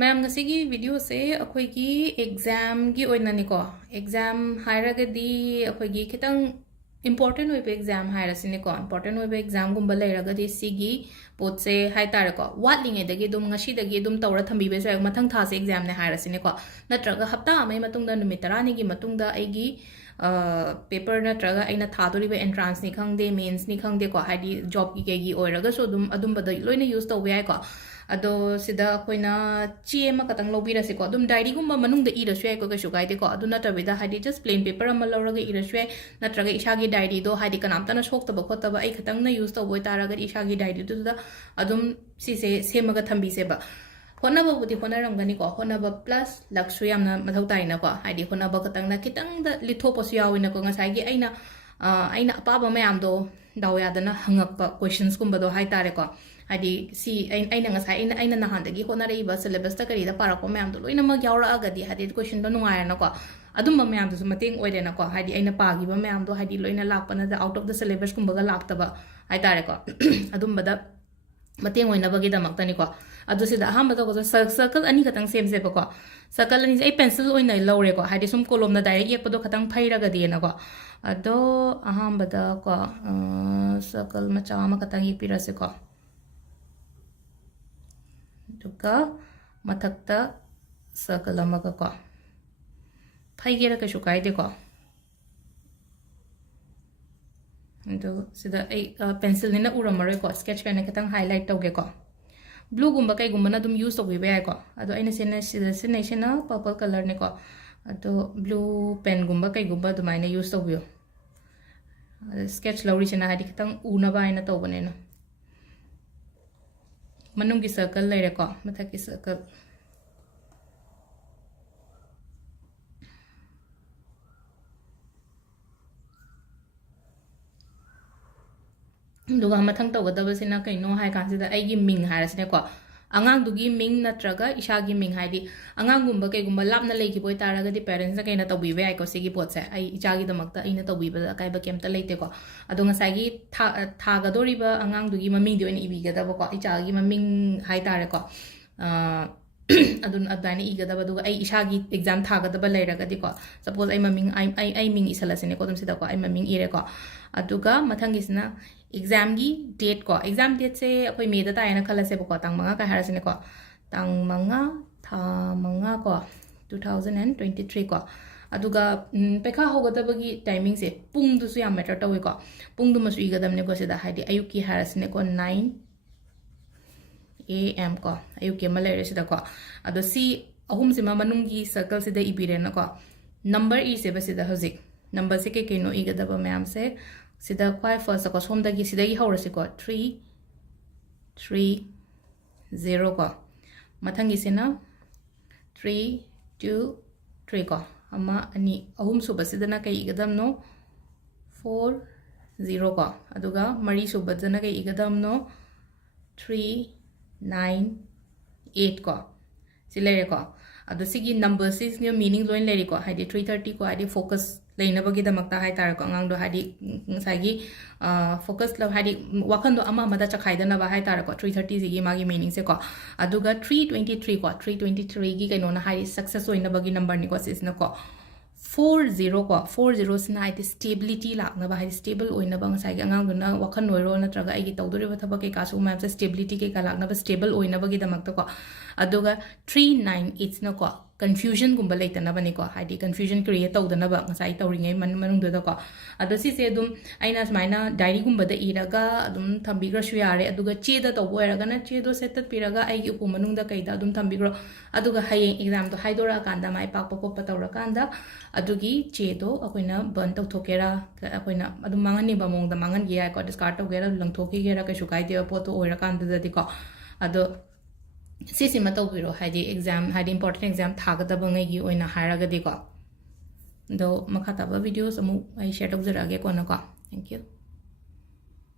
ma'am ngasi video se akhoi gi exam gi oina ni ko exam haira ga di akhoi gi khitang important oi be exam haira sini ko important oi be exam gum ba leira ga di si gi pot se hai tar ko wat linge da gi dum ngasi da gi dum tawra thambi be se mathang tha se exam ne haira sini ko natraga hafta amai matung da numit tarani gi matung da ai gi paper natraga aina tha dori be entrance ni khang de mains ni khang de ko haidi job gi gi oira ga so adum ba da loina use to we ai ko ado sida koina chi ma katang lobi ra se ko dum diary gum manung da ira shwe ko ka shugai de ko adu na tabe da hadi just plain paper am lawra ga ira shwe na traga isha gi diary do hadi kanam ta na shok ta ba khota ba ai khatang na use to boy tara ga isha gi diary du da adum si se sema ga thambi se ba hona ba budi hona ram gani ko hona ba plus laksu yam na mathau tai na ko hadi hona ba katang na kitang da litho posu yawi na ko ngasai gi aina apa ba mayam do daw ya da na hangak pa questions kum ba do hai tare ko hadi si aina ngasai aina na han da gi hona rei ba syllabus ta kari da para ko mayam do loina ma yaura aga di hadi question do nungai na ko adum ba mayam do su mating oide na ko hadi aina pa gi ba mayam do hadi loina lak pa na da out of the syllabus kum ba ga lak ta ba hai tare ko adum ba da mating oina ba gi da mak ta ni ko adu si da ham ba ko circle ani khatang sem se ba ko circle ani ai pencil oina lore ko hadi sum column na direct yek pa do khatang phaira ga di na ko ado aham ba da ko circle ma cha ma khatang hi pira se ko duka mathakta circle amaga ko phaigera ka shukai de ko ado sida ai pencil ni na uramare ko sketch pen na katang highlight tawge ko blue gumba kai gumba na dum use to be ko ado aina sena sena purple color ne ko ado blue pen gumba kai gumba du maina use to be sketch lawri sena hadi katang una ba aina to bane na manung ki circle le ko matha ki circle duga mathang to gada basina kaino hai kan sida ai gi ming ha rasne ko angang dugi ming natraga isha gi ming haidi angang gumba kai gumba lapna lei ki boy taraga di parents na kaina to bi ve ai ko sigi pot se ai icha gi damakta ina to bi ba kai ba kem ta leite ko adonga sai gi tha ga dori ba angang dugi maming di oni ibi ga da ba ko icha gi maming hai tare ko adun adani iga da ba duga ai isha gi exam tha ga da ba leira ga di ko suppose ai maming ai ming isala sine ko dum sida ko ai maming ire ko aduga mathang gi sina exam gi date ko exam date se apoi me da ta na khala se ko tang manga ka har sine ko tang manga tha manga ko 2023 ko aduga pekha hogada bagi timing se pung du su ya matter tawi ko pung du masu iga dam ne ko se da haidi ayuki har sine ko 9 am ko ayuki malere se da ko ado si ahum sima manungi circle se da ibire na ko number e se ba se da hozik number se ke no iga da ba ma'am se sida kwai first ko som da gi sida gi hawra se ko 3 3 0 ko mathang gi sina 3 2 3 ko ama ani ahum su ba sida na kai igadam no 4 0 ko aduga mari su ba dana kai igadam no 3 9 8 ko silere ko adu sigi number 6 ni meaning loin leri ko haidi 330 ko haidi focus leina bagi damakta hai tar ko ngang do hadi sagi focus la hadi wakan do ama mada chakhai da na ba hai tar ko 330 ji gi magi meaning se ko aduga 323 ko 323 gi kaino na hai success oina bagi number ni ko sis na ko 40 ko 40 sina hai stability la na ba hai stable oina bang sai gi ngang do na wakan noiro na traga ai gi tawdori ba thaba ke ka su ma stability ke ka la na ba stable oina bagi damakta ko aduga 398 na ko confusion gumba leita na bani ko haidi confusion create tawda na ba ngasai tawringai manung da ko ado si se dum aina smaina diary gumba da iraga dum thambigra shu yare aduga che da to boiraga na che do setat piraga ai gi upu manung da kai da dum thambigro aduga hayeng exam do haidora kanda mai pak ko patawra kanda adugi che do akoina ban taw thokera akoina adum mangani ba mong da mangan gi ai ko discard to gera lang thoki gera ka shu kai de po to oira kanda da di ko ado sisi matau biro haidi exam haidi important exam thagada bangai gi oina haraga de ko do makata ba videos amu ai share tok jara ge ko na ko thank you